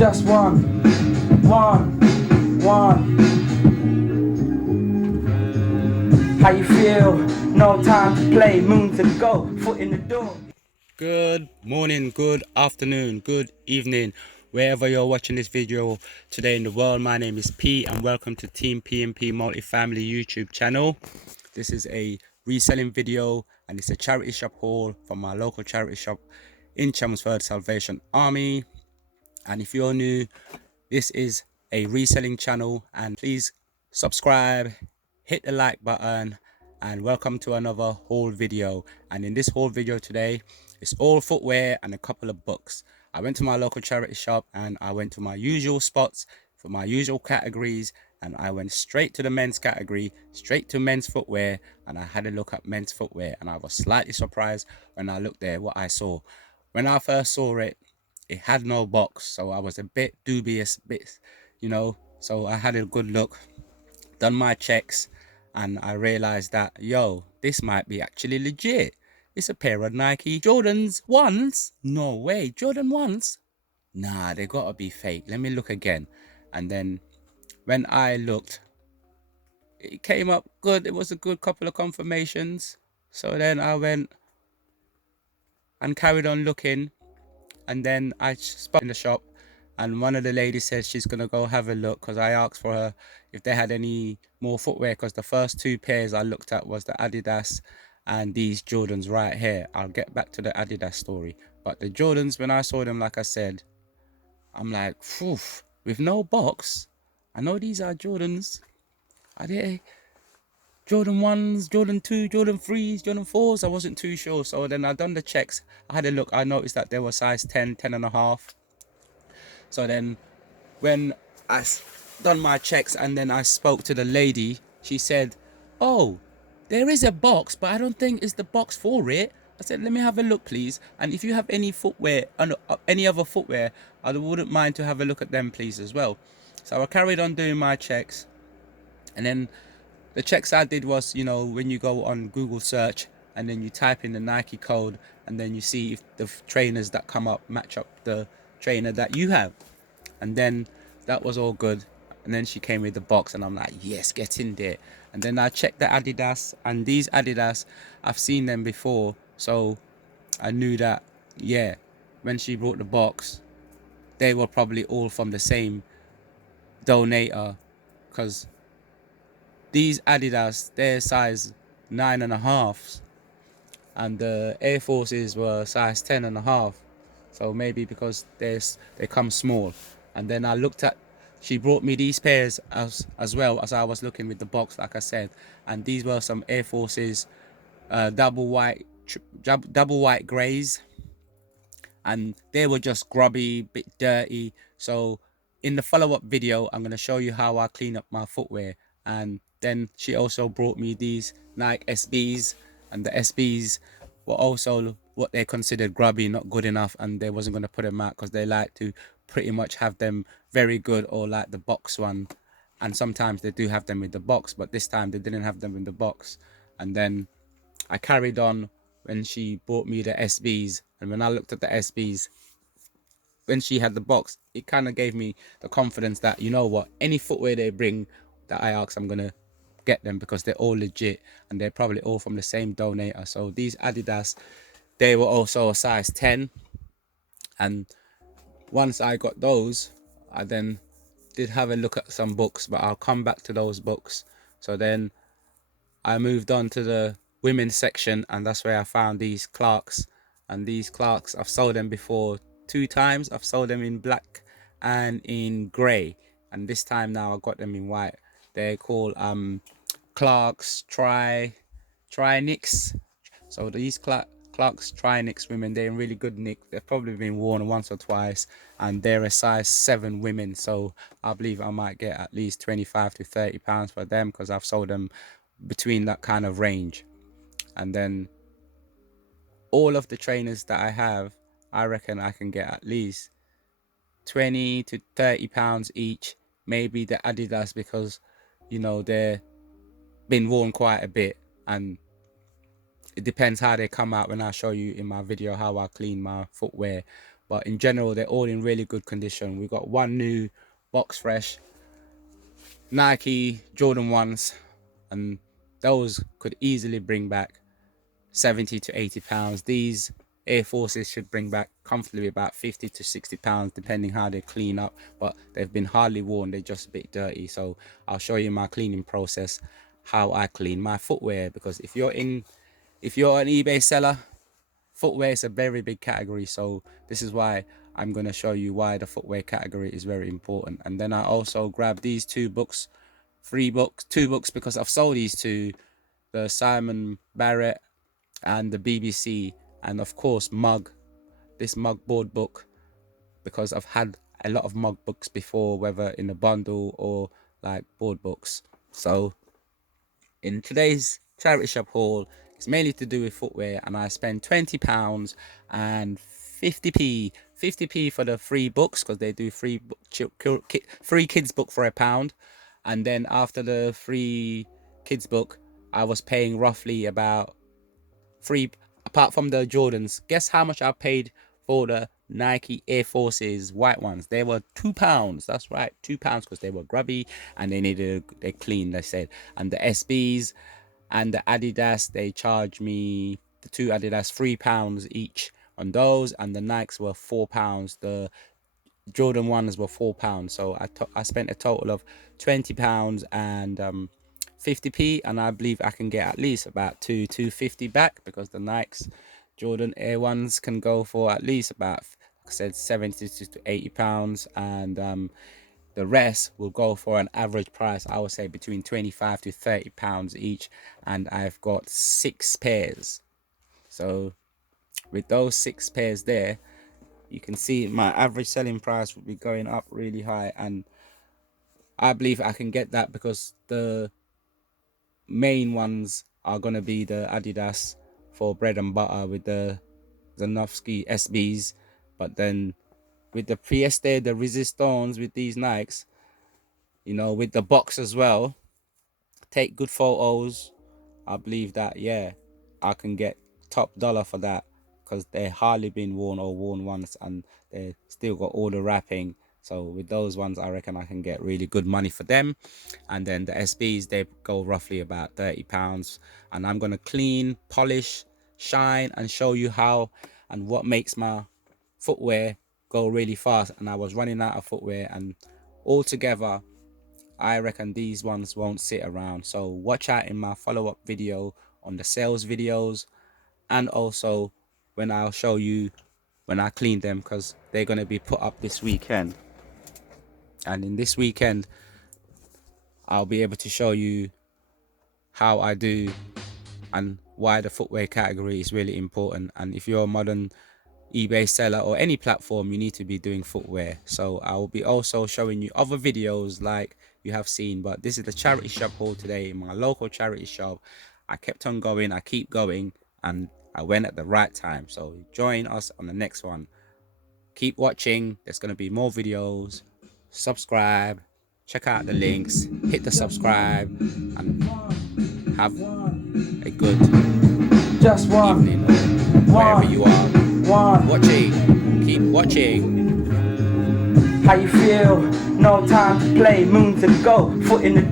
Just one. How you feel? No time to play, moon to go, foot in the door. Good morning, good afternoon, good evening, wherever you're watching this video today in the world. My name is P and welcome to Team P&P Multifamily YouTube channel. This is a reselling video and it's a charity shop haul from my local charity shop in Chelmsford, Salvation Army. And if you're new, this is a reselling channel, and please subscribe, hit the like button, and welcome to another haul video. And in this haul video today, it's all footwear and a couple of books. I went to my local charity shop and I went to my usual spots for my usual categories, and I went straight to the men's category, straight to men's footwear, and I had a look at men's footwear, and I was slightly surprised when I looked there what I saw. When I first saw it, it had no box, so I was a bit dubious, so I had a good look, done my checks, and I realized that, yo, this might be actually legit. It's a pair of Nike Jordans 1s. No way, Jordan 1s? Nah, they gotta be fake. Let me look again. And then when I looked, it came up good. It was a good couple of confirmations. So then I went and carried on looking. And then I spotted in the shop, and one of the ladies said she's gonna go have a look, because I asked for her if they had any more footwear, because the first two pairs I looked at was the Adidas and these Jordans right here. I'll get back to the Adidas story, but the Jordans, when I saw them, like I said, I'm like, phew, with no box. I know these are Jordans. Are they Jordan 1s, Jordan 2, Jordan 3s, Jordan 4s? I wasn't too sure. So then I done the checks. I had a look. I noticed that they were size 10, 10 and a half. So then when I done my checks and then I spoke to the lady, she said, oh, there is a box, but I don't think it's the box for it. I said, let me have a look, please. And if you have any footwear, any other footwear, I wouldn't mind to have a look at them, please, as well. So I carried on doing my checks. And then the checks I did was, when you go on Google search and then you type in the Nike code, and then you see if the trainers that come up match up the trainer that you have. And then that was all good. And then she came with the box and I'm like, yes, get in there. And then I checked the Adidas, and these Adidas, I've seen them before. So I knew that, yeah, when she brought the box, they were probably all from the same donator, because these Adidas, they're size 9.5, and the Air Forces were size 10.5. So maybe because they come small. And then I looked at, she brought me these pairs as well as I was looking with the box, like I said. And these were some Air Forces, double white grays. And they were just grubby, bit dirty. So in the follow-up video, I'm going to show you how I clean up my footwear. And then she also brought me these Nike SBs, and the SBs were also what they considered grubby, not good enough, and they wasn't going to put them out because they like to pretty much have them very good, or like the box one. And sometimes they do have them with the box, but this time they didn't have them in the box. And then I carried on when she bought me the SBs, and when I looked at the SBs, when she had the box, it kind of gave me the confidence that, you know what, any footwear they bring that I ask, I'm gonna get them, because they're all legit and they're probably all from the same donator. So these Adidas, they were also a size 10, and once I got those, I then did have a look at some books, but I'll come back to those books. So then I moved on to the women's section, and that's where I found these Clarks. And these Clarks, I've sold them before 2 times. I've sold them in black and in grey, and this time now I got them in white. They're called Clarks Tri-Nicks. So these Clarks Tri-Nicks women, they're in really good nick. They've probably been worn once or twice, and they're a size 7 women. So I believe I might get at least 25 to 30 pounds for them, because I've sold them between that kind of range. And then all of the trainers that I have, I reckon I can get at least 20 to 30 pounds each. Maybe the Adidas, because they're been worn quite a bit, and it depends how they come out when I show you in my video how I clean my footwear. but in general they're all in really good condition. We got one new box fresh Nike Jordan 1s, and those could easily bring back 70 to 80 pounds. These Air Forces should bring back comfortably about 50 to 60 pounds depending how they clean up, but they've been hardly worn, they're just a bit dirty. So I'll show you my cleaning process, how I clean my footwear, because if you're an eBay seller, footwear is a very big category. So this is why I'm going to show you why the footwear category is very important. And then I also grabbed these two books, two books, because I've sold these two, the Simon Barrett and the BBC, and of course this mug board book, because I've had a lot of mug books before, whether in a bundle or like board books. So in today's charity shop haul, it's mainly to do with footwear, and I spent £20 and 50p for the free books, because they do free kids book for £1, and then after the free kids book I was paying roughly about apart from the Jordans. Guess how much I paid for the Nike Air Forces white ones? They were £2. That's right, £2, because they were grubby and they clean, they said. And the SBs and the Adidas, they charged me, the two Adidas, £3 each on those, and the Nikes were £4. The Jordan 1s were £4. So I spent a total of £20 and 50p, and I believe I can get at least about $250 back, because the Nikes Jordan Air 1s can go for at least about, like I said, 70 to 80 pounds, and the rest will go for an average price, I would say between 25 to 30 pounds each, and I've got 6 pairs. So with those 6 pairs there, you can see my average selling price will be going up really high, and I believe I can get that because the main ones are going to be the Adidas for bread and butter with the Zanovsky SBs, but then with the Prieste, the Resistance, with these Nikes, you know, with the box as well, take good photos. I believe that, yeah, I can get top dollar for that, because they're hardly been worn or worn once, and they still got all the wrapping. So with those ones, I reckon I can get really good money for them. And then the SBs, they go roughly about £30, and I'm gonna clean, polish, shine, and show you how and what makes my footwear go really fast. And I was running out of footwear, and altogether I reckon these ones won't sit around. So watch out in my follow-up video on the sales videos, and also when I'll show you when I clean them, because they're going to be put up this weekend. And in this weekend I'll be able to show you how I do and why the footwear category is really important. And if you're a modern eBay seller or any platform, you need to be doing footwear. So I will be also showing you other videos like you have seen, but this is the charity shop haul today in my local charity shop. I kept on going, I keep going, and I went at the right time. So join us on the next one. Keep watching, there's going to be more videos. Subscribe, check out the links, hit the subscribe, and have a good evening wherever you are watching. Keep watching. How you feel? No time to play, moons ago, foot in the